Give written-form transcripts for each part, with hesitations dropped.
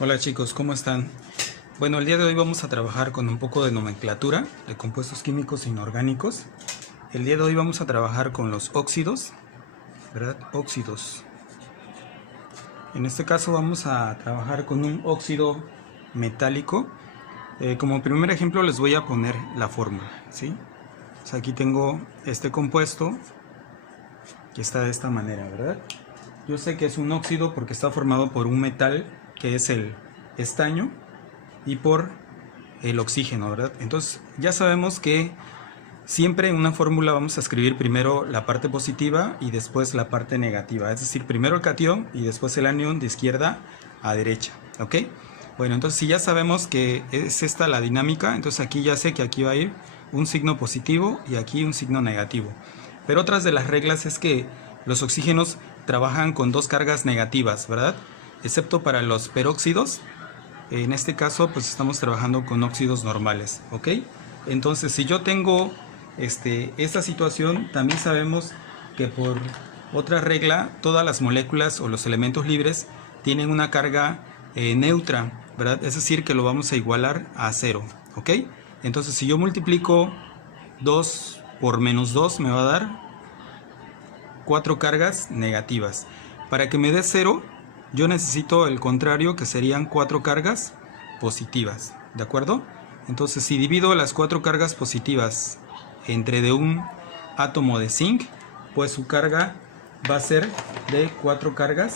Hola chicos, ¿cómo están? Bueno, el día de hoy vamos a trabajar con un poco de nomenclatura de compuestos químicos inorgánicos. El día de hoy vamos a trabajar con los óxidos, ¿verdad? Óxidos. En este caso vamos a trabajar con un óxido metálico. Como primer ejemplo les voy a poner la fórmula, ¿sí? O sea, aquí tengo este compuesto que está de esta manera, ¿verdad? Yo sé que es un óxido porque está formado por un metal que es el estaño y por el oxígeno, ¿verdad? Entonces ya sabemos que siempre en una fórmula vamos a escribir primero la parte positiva y después la parte negativa, es decir, primero el catión y después el anión de izquierda a derecha, ¿ok? Bueno, entonces si ya sabemos que es esta la dinámica, entonces aquí ya sé que aquí va a ir un signo positivo y aquí un signo negativo. Pero otras de las reglas es que los oxígenos trabajan con dos cargas negativas, ¿verdad? Excepto para los peróxidos. En este caso pues estamos trabajando con óxidos normales, ¿ok? Entonces si yo tengo esta situación, también sabemos que por otra regla todas las moléculas o los elementos libres tienen una carga neutra, ¿verdad? Es decir, que lo vamos a igualar a 0, ¿ok? Entonces si yo multiplico 2 por menos 2 me va a dar 4 cargas negativas. Para que me dé 0 yo necesito el contrario, que serían 4 cargas positivas, ¿de acuerdo? Entonces si divido las 4 cargas positivas entre de un átomo de zinc, pues su carga va a ser de 4 cargas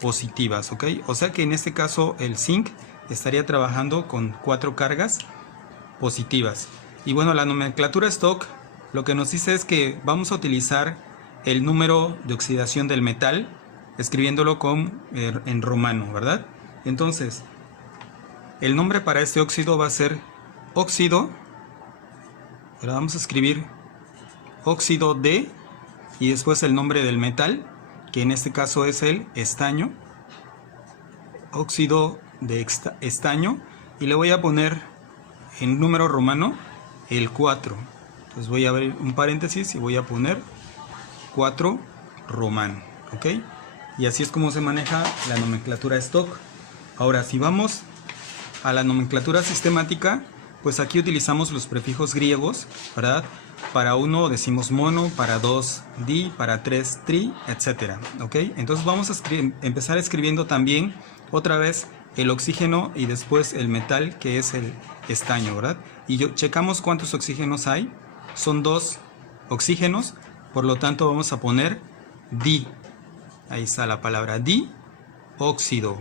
positivas, ¿ok? O sea que en este caso el zinc estaría trabajando con 4 cargas positivas. Y bueno, la nomenclatura stock lo que nos dice es que vamos a utilizar el número de oxidación del metal escribiéndolo en romano, ¿verdad? Entonces, el nombre para este óxido va a ser óxido, pero vamos a escribir óxido de y después el nombre del metal, que en este caso es el estaño, óxido de estaño, y le voy a poner en número romano el 4. Entonces voy a abrir un paréntesis y voy a poner 4 romano, ¿ok? Y así es como se maneja la nomenclatura stock. Ahora, si vamos a la nomenclatura sistemática, pues aquí utilizamos los prefijos griegos, ¿verdad? Para 1 decimos mono, para 2 di, para 3 tri, etcétera, ¿ok? Entonces vamos a empezar escribiendo también otra vez el oxígeno y después el metal, que es el estaño, ¿verdad? Y checamos cuántos oxígenos hay. Son 2 oxígenos, por lo tanto vamos a poner di. Ahí está la palabra dióxido,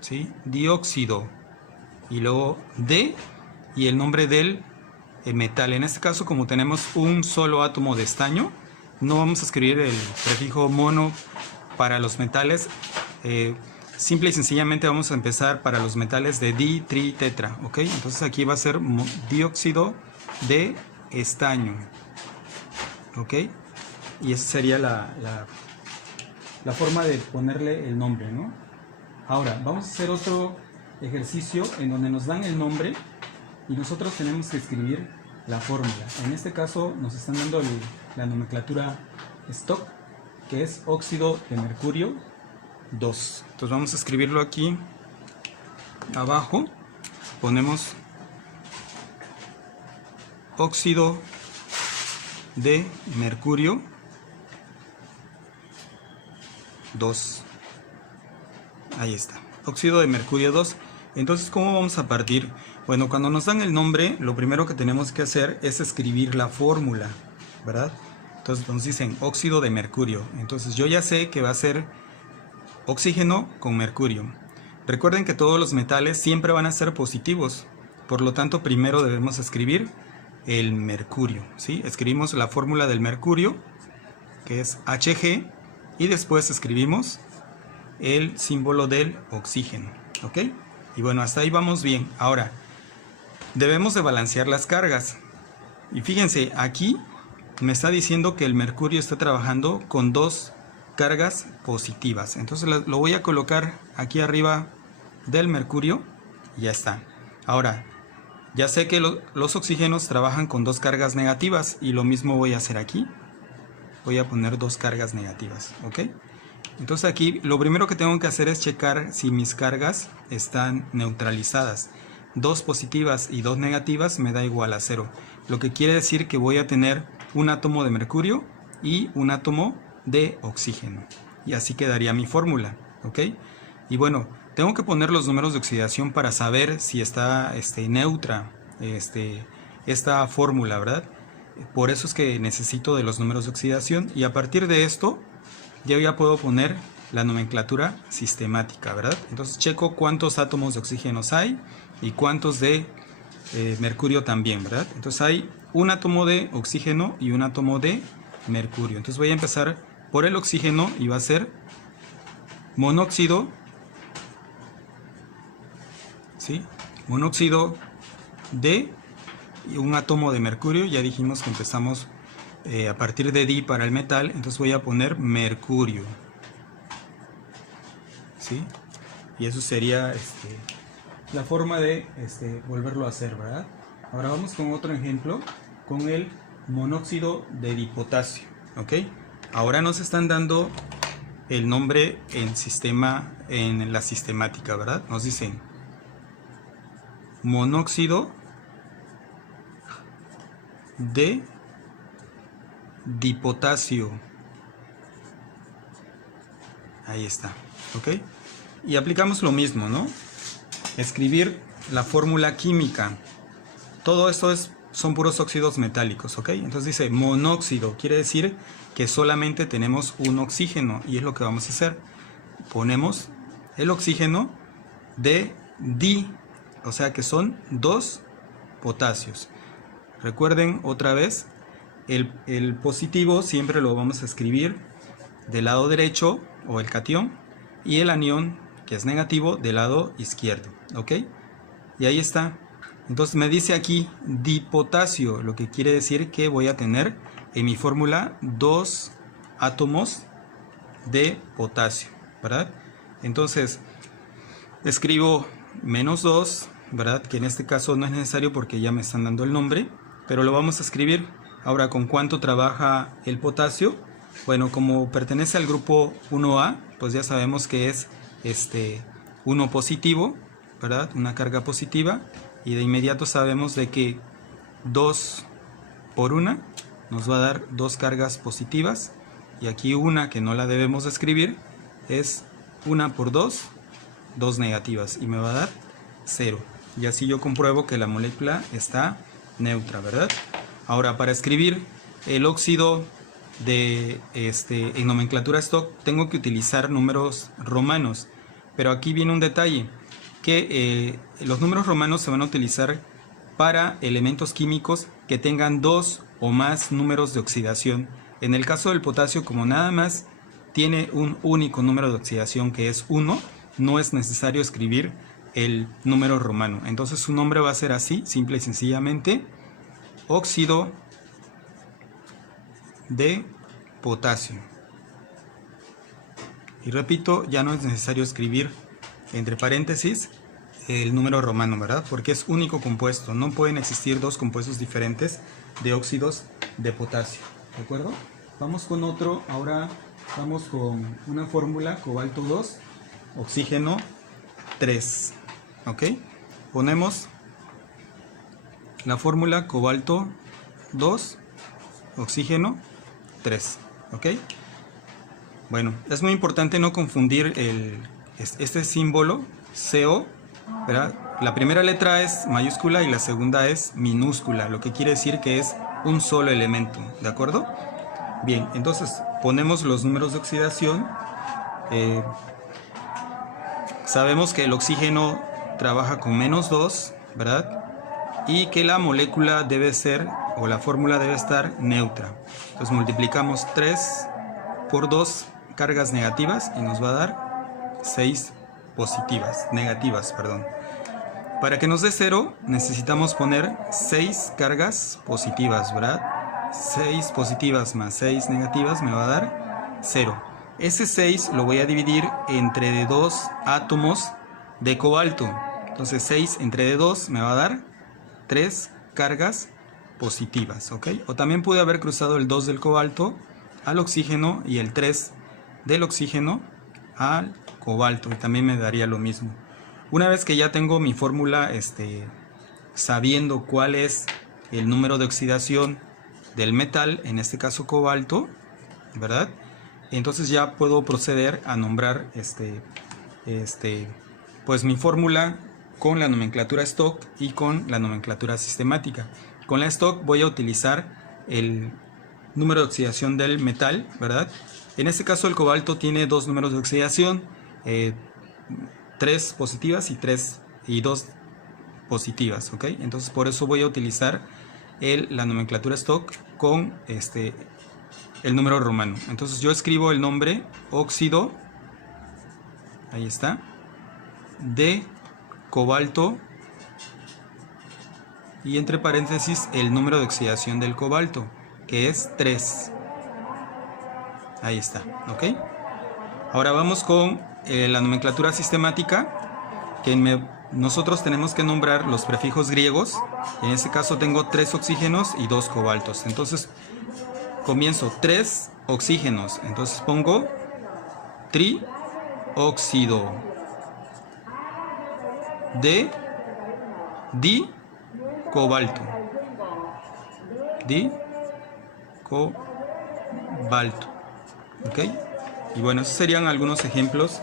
¿sí? Dióxido. Y luego D y el nombre del metal. En este caso, como tenemos un solo átomo de estaño, no vamos a escribir el prefijo mono para los metales. Simple y sencillamente vamos a empezar para los metales de di, tri, tetra, ¿ok? Entonces aquí va a ser dióxido de estaño, ¿ok? Y esa sería la forma de ponerle el nombre, ¿no? Ahora, vamos a hacer otro ejercicio en donde nos dan el nombre y nosotros tenemos que escribir la fórmula. En este caso nos están dando la nomenclatura stock, que es óxido de mercurio 2. Entonces vamos a escribirlo aquí abajo. Ponemos óxido de mercurio 2. Ahí está, óxido de mercurio 2. Entonces, ¿cómo vamos a partir? Bueno, cuando nos dan el nombre, lo primero que tenemos que hacer es escribir la fórmula, ¿verdad? Entonces nos dicen óxido de mercurio. Entonces yo ya sé que va a ser oxígeno con mercurio. Recuerden que todos los metales siempre van a ser positivos. Por lo tanto, primero debemos escribir el mercurio, ¿sí? Escribimos la fórmula del mercurio, que es Hg, y después escribimos el símbolo del oxígeno, ¿ok? Y bueno, hasta ahí vamos bien. Ahora, debemos de balancear las cargas. Y fíjense, aquí me está diciendo que el mercurio está trabajando con 2 cargas positivas. Entonces lo voy a colocar aquí arriba del mercurio y ya está. Ahora, ya sé que los oxígenos trabajan con 2 cargas negativas y lo mismo voy a hacer aquí. Voy a poner 2 cargas negativas, ¿ok? Entonces aquí lo primero que tengo que hacer es checar si mis cargas están neutralizadas. 2 positivas y 2 negativas me da igual a 0. Lo que quiere decir que voy a tener un átomo de mercurio y un átomo de oxígeno. Y así quedaría mi fórmula, ¿ok? Y bueno, tengo que poner los números de oxidación para saber si está neutra esta fórmula, ¿verdad? Por eso es que necesito de los números de oxidación. Y a partir de esto, yo ya puedo poner la nomenclatura sistemática, ¿verdad? Entonces checo cuántos átomos de oxígeno hay y cuántos de mercurio también, ¿verdad? Entonces hay un átomo de oxígeno y un átomo de mercurio. Entonces voy a empezar por el oxígeno y va a ser monóxido, ¿sí? Monóxido de un átomo de mercurio. Ya dijimos que empezamos a partir de di para el metal, entonces voy a poner mercurio, ¿sí? Y eso sería la forma de volverlo a hacer, ¿verdad? Ahora vamos con otro ejemplo, con el monóxido de dipotasio, ¿ok? Ahora nos están dando el nombre en la sistemática, ¿verdad? Nos dicen monóxido de dipotasio. Ahí está, ¿ok? Y aplicamos lo mismo, ¿no? Escribir la fórmula química. Todo esto son puros óxidos metálicos, ¿ok? Entonces dice monóxido, quiere decir que solamente tenemos un oxígeno, y es lo que vamos a hacer. Ponemos el oxígeno de di, o sea que son 2 potasios. Recuerden otra vez, el positivo siempre lo vamos a escribir del lado derecho, o el catión, y el anión, que es negativo, del lado izquierdo, ¿ok? Y ahí está. Entonces me dice aquí dipotasio, lo que quiere decir que voy a tener en mi fórmula 2 átomos de potasio, ¿verdad? Entonces escribo -2, ¿verdad? Que en este caso no es necesario porque ya me están dando el nombre, pero lo vamos a escribir. Ahora, ¿con cuánto trabaja el potasio? Bueno, como pertenece al grupo 1A, pues ya sabemos que es 1 positivo, ¿verdad? Una carga positiva, y de inmediato sabemos de que 2 por 1 nos va a dar 2 cargas positivas, y aquí una que no la debemos escribir es 1 por 2, 2 negativas, y me va a dar 0. Y así yo compruebo que la molécula está neutra, ¿verdad? Ahora, para escribir el óxido en nomenclatura stock, tengo que utilizar números romanos, pero aquí viene un detalle, que los números romanos se van a utilizar para elementos químicos que tengan 2 o más números de oxidación. En el caso del potasio, como nada más tiene un único número de oxidación, que es 1, no es necesario escribir el número romano. Entonces su nombre va a ser así, simple y sencillamente, óxido de potasio. Y repito, ya no es necesario escribir entre paréntesis el número romano, ¿verdad? Porque es único compuesto, no pueden existir 2 compuestos diferentes de óxidos de potasio, ¿de acuerdo? Vamos con otro, ahora vamos con una fórmula, cobalto 2, oxígeno 3, ¿ok? Ponemos la fórmula cobalto 2, oxígeno 3, ¿ok? Bueno, es muy importante no confundir este símbolo CO, ¿verdad? La primera letra es mayúscula y la segunda es minúscula, lo que quiere decir que es un solo elemento, ¿de acuerdo? Bien, entonces ponemos los números de oxidación. Sabemos que el oxígeno trabaja con -2, ¿verdad? Y que la molécula debe ser, o la fórmula debe estar neutra. Entonces multiplicamos 3 por 2 cargas negativas y nos va a dar 6 negativas, perdón. Para que nos dé 0 necesitamos poner 6 cargas positivas, ¿verdad? 6 positivas más 6 negativas me va a dar 0. Ese 6 lo voy a dividir entre 2 átomos de cobalto. Entonces 6 entre 2 me va a dar 3 cargas positivas, ¿ok? O también pude haber cruzado el 2 del cobalto al oxígeno y el 3 del oxígeno al cobalto, y también me daría lo mismo. Una vez que ya tengo mi fórmula, sabiendo cuál es el número de oxidación del metal, en este caso cobalto, ¿verdad? Entonces ya puedo proceder a nombrar pues mi fórmula con la nomenclatura stock y con la nomenclatura sistemática. Con la stock voy a utilizar el número de oxidación del metal, ¿verdad? En este caso el cobalto tiene dos números de oxidación, 3 positivas y 2 positivas, ¿ok? Entonces por eso voy a utilizar la nomenclatura stock con el número romano. Entonces yo escribo el nombre óxido, ahí está, de cobalto, y entre paréntesis el número de oxidación del cobalto, que es 3. Ahí está, ¿ok? Ahora vamos con la nomenclatura sistemática, que nosotros tenemos que nombrar los prefijos griegos. En este caso tengo 3 oxígenos y 2 cobaltos. Entonces comienzo 3 oxígenos. Entonces pongo trióxido de dicobalto. Dicobalto. ¿Ok? Y bueno, esos serían algunos ejemplos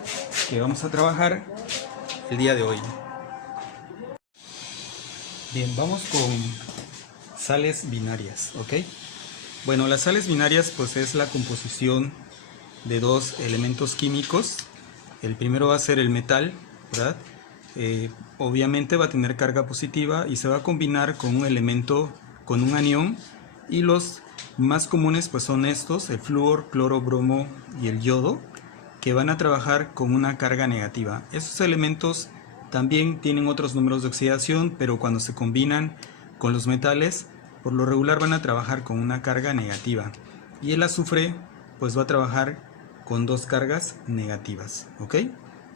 que vamos a trabajar el día de hoy. Bien, vamos con sales binarias, ¿ok? Bueno, las sales binarias pues es la composición de dos elementos químicos. El primero va a ser el metal, ¿verdad? Obviamente va a tener carga positiva y se va a combinar con un elemento, con un anión, y los más comunes pues son estos, el flúor, cloro, bromo y el yodo, que van a trabajar con una carga negativa. Esos elementos también tienen otros números de oxidación, pero cuando se combinan con los metales, por lo regular van a trabajar con una carga negativa. Y el azufre pues va a trabajar con 2 cargas negativas, ¿ok?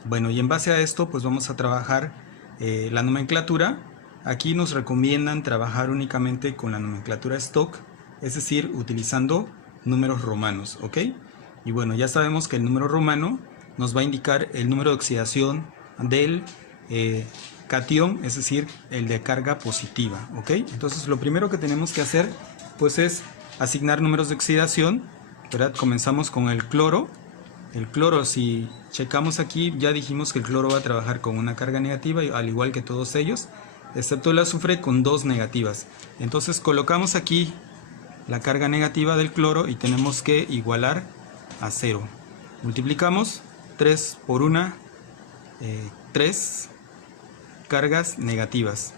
Bueno, y en base a esto pues vamos a trabajar la nomenclatura. Aquí nos recomiendan trabajar únicamente con la nomenclatura stock, es decir, utilizando números romanos, ¿ok? Y bueno, ya sabemos que el número romano nos va a indicar el número de oxidación del catión, es decir, el de carga positiva, ¿ok? Entonces lo primero que tenemos que hacer pues es asignar números de oxidación, ¿verdad? Comenzamos con el cloro. El cloro, si checamos aquí, ya dijimos que el cloro va a trabajar con una carga negativa, al igual que todos ellos, excepto el azufre con 2 negativas. Entonces colocamos aquí la carga negativa del cloro y tenemos que igualar a 0. Multiplicamos 3 por 1, 3 cargas negativas.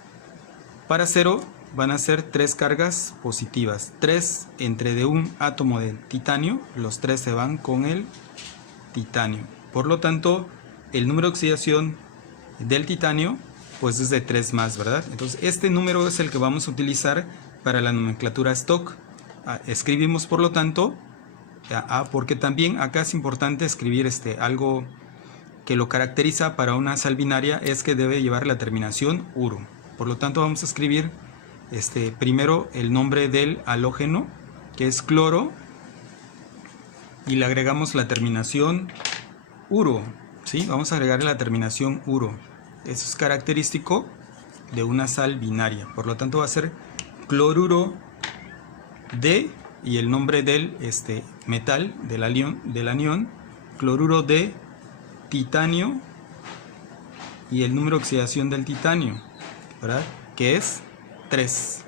Para 0 van a ser 3 cargas positivas. 3 entre de un átomo de titanio, los 3 se van con el titanio. Por lo tanto, el número de oxidación del titanio pues es de 3 más, ¿verdad? Entonces este número es el que vamos a utilizar para la nomenclatura stock. Escribimos por lo tanto, porque también acá es importante escribir algo que lo caracteriza para una sal binaria, es que debe llevar la terminación uro. Por lo tanto vamos a escribir primero el nombre del halógeno, que es cloro, y le agregamos la terminación uro, ¿sí? Vamos a agregarle la terminación uro. Eso es característico de una sal binaria. Por lo tanto va a ser cloruro de, y el nombre del metal, del anión, cloruro de titanio, y el número de oxidación del titanio, ¿verdad? Que es 3.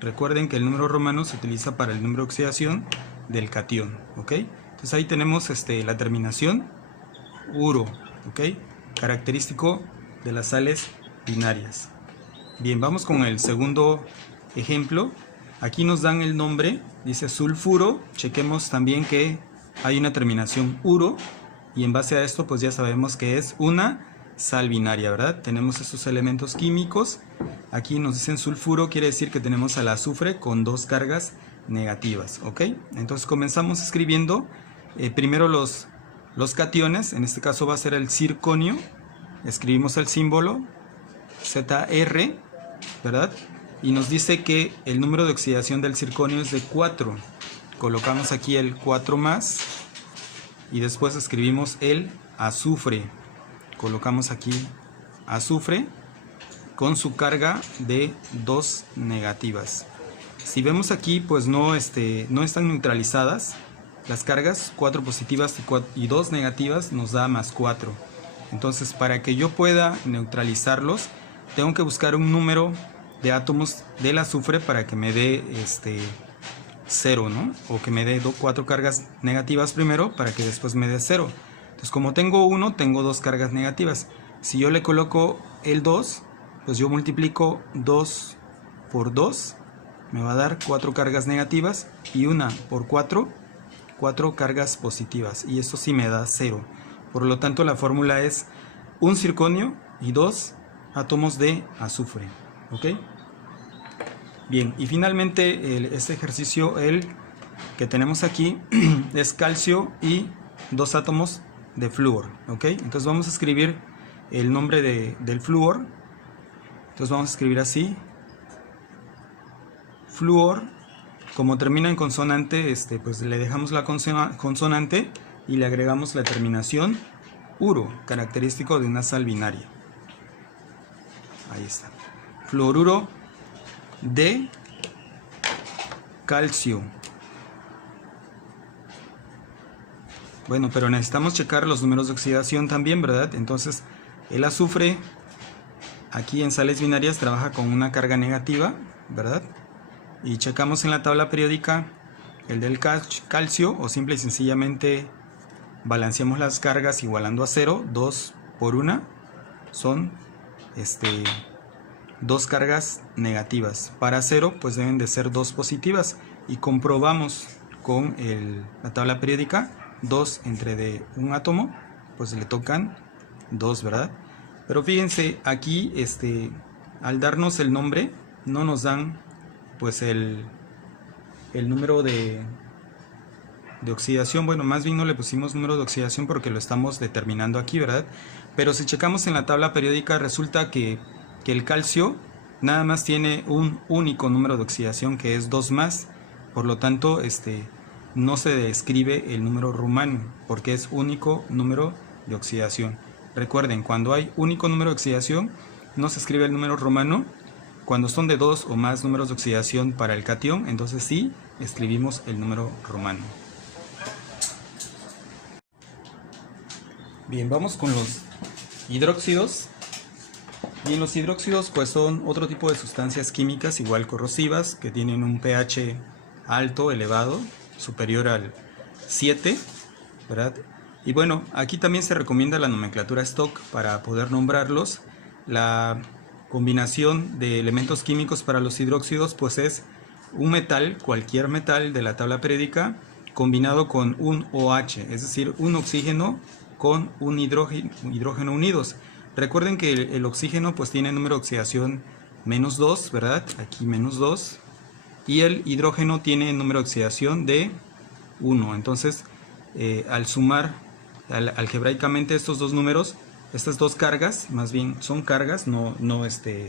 Recuerden que el número romano se utiliza para el número de oxidación del catión, ¿ok? Entonces ahí tenemos la terminación uro, ¿ok? Característico de las sales binarias. Bien, vamos con el segundo ejemplo. Aquí nos dan el nombre, dice sulfuro. Chequemos también que hay una terminación uro, y en base a esto pues ya sabemos que es una sal binaria, ¿verdad? Tenemos estos elementos químicos. Aquí nos dicen sulfuro, quiere decir que tenemos al azufre con 2 cargas negativas, ¿ok? Entonces comenzamos escribiendo primero los cationes. En este caso va a ser el circonio. Escribimos el símbolo ZR, ¿verdad? Y nos dice que el número de oxidación del circonio es de 4. Colocamos aquí el 4 más, y después escribimos el azufre. Colocamos aquí azufre con su carga de 2 negativas. Si vemos aquí, pues no están neutralizadas las cargas. 4 positivas y 2 negativas nos da más 4. Entonces, para que yo pueda neutralizarlos, tengo que buscar un número de átomos del azufre para que me dé 0, ¿no? O que me dé 4 cargas negativas primero para que después me dé 0. Entonces, como tengo 1, tengo 2 cargas negativas. Si yo le coloco el 2, pues yo multiplico 2 por 2, me va a dar 4 cargas negativas, y 1 por 4, 4 cargas positivas, y eso sí me da 0. Por lo tanto, la fórmula es un circonio y 2 átomos de azufre. ¿Ok? Bien, y finalmente este ejercicio, el que tenemos aquí, es calcio y 2 átomos de flúor. ¿Ok? Entonces vamos a escribir el nombre del flúor. Entonces vamos a escribir así: flúor. Como termina en consonante, pues le dejamos la consonante y le agregamos la terminación uro, característico de una sal binaria. Ahí está. Fluoruro de calcio. Bueno, pero necesitamos checar los números de oxidación también, ¿verdad? Entonces, el azufre aquí en sales binarias trabaja con una carga negativa, ¿verdad? Y checamos en la tabla periódica el del calcio, o simple y sencillamente balanceamos las cargas igualando a 0. 2 por 1 son 2 cargas negativas. Para 0 pues deben de ser 2 positivas, y comprobamos con la tabla periódica. 2 entre de un átomo, pues le tocan 2, ¿verdad? Pero fíjense, aquí al darnos el nombre no nos dan pues el número de oxidación. Bueno, más bien no le pusimos número de oxidación porque lo estamos determinando aquí, ¿verdad? Pero si checamos en la tabla periódica, resulta que el calcio nada más tiene un único número de oxidación, que es 2 más. Por lo tanto, no se describe el número rumano porque es único número de oxidación. Recuerden, cuando hay único número de oxidación, no se escribe el número romano. Cuando son de 2 o más números de oxidación para el catión, entonces sí escribimos el número romano. Bien, vamos con los hidróxidos. Bien, los hidróxidos pues son otro tipo de sustancias químicas igual corrosivas, que tienen un pH alto, elevado, superior al 7, ¿verdad? Y bueno, aquí también se recomienda la nomenclatura stock para poder nombrarlos. La combinación de elementos químicos para los hidróxidos pues es un metal, cualquier metal de la tabla periódica, combinado con un OH, es decir, un oxígeno con un hidrógeno unidos. Recuerden que el oxígeno pues tiene número de oxidación -2, ¿verdad? Aquí -2. Y el hidrógeno tiene número de oxidación de 1. Entonces, al sumar algebraicamente estos dos números, estas dos cargas, más bien son cargas, no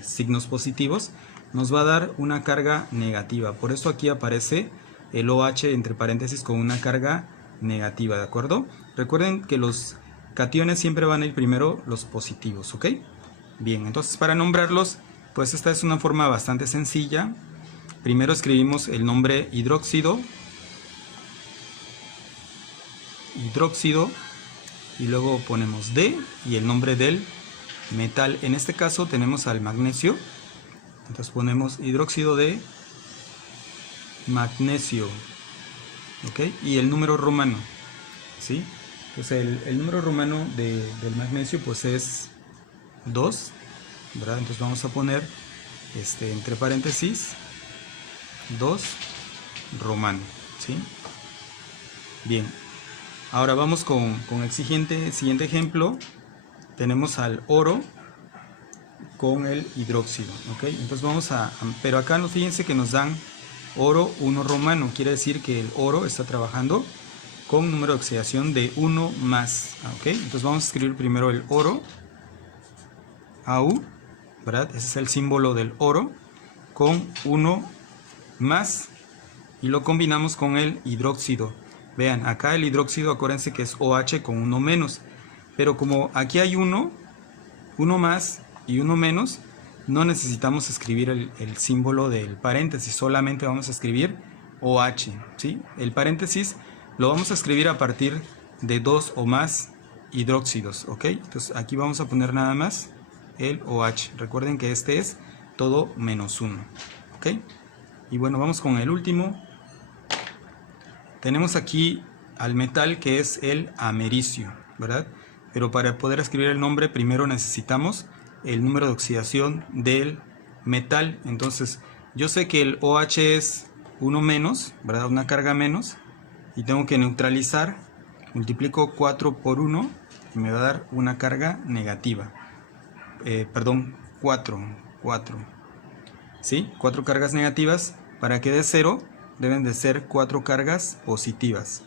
signos positivos, nos va a dar una carga negativa. Por eso aquí aparece el OH entre paréntesis con una carga negativa, ¿de acuerdo? Recuerden que los cationes siempre van a ir primero los positivos, ¿ok? Bien, entonces para nombrarlos, pues esta es una forma bastante sencilla. Primero escribimos el nombre hidróxido, y luego ponemos D y el nombre del metal. En este caso tenemos al magnesio, entonces ponemos hidróxido de magnesio, ¿ok? Y el número romano, ¿sí? Entonces el número romano del magnesio pues es 2, ¿verdad? Entonces vamos a poner entre paréntesis 2 romano, ¿sí? Bien, ahora vamos con el siguiente ejemplo. Tenemos al oro con el hidróxido, ¿ok? Entonces vamos pero acá fíjense que nos dan oro 1 romano, quiere decir que el oro está trabajando con número de oxidación de 1 más, ¿ok? Entonces vamos a escribir primero el oro, AU, ¿verdad? Ese es el símbolo del oro, con 1 más, y lo combinamos con el hidróxido. Vean, acá el hidróxido, acuérdense que es OH con uno menos. Pero como aquí hay uno más y uno menos, no necesitamos escribir el símbolo del paréntesis, solamente vamos a escribir OH, ¿sí? El paréntesis lo vamos a escribir a partir de 2 o más hidróxidos, ¿ok? Entonces aquí vamos a poner nada más el OH. Recuerden que este es todo menos 1, ¿ok? Y bueno, vamos con el último. Tenemos aquí al metal que es el americio, ¿verdad? Pero para poder escribir el nombre primero necesitamos el número de oxidación del metal. Entonces yo sé que el OH es 1 menos, ¿verdad? Una carga menos, y tengo que neutralizar. Multiplico 4 por 1 y me va a dar una carga negativa. Perdón, 4. ¿Sí? 4 cargas negativas. Para que dé 0 deben de ser 4 cargas positivas.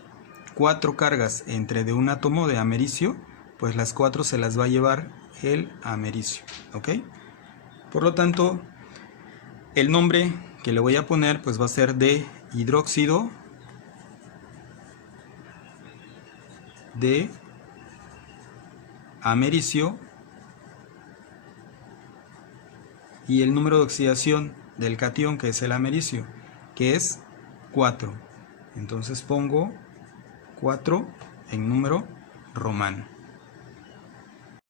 4 cargas entre de un átomo de americio, pues las 4 se las va a llevar el americio, ¿ok? Por lo tanto, el nombre que le voy a poner pues va a ser de hidróxido de americio, y el número de oxidación del catión, que es el americio, que es 4. Entonces pongo 4 en número romano.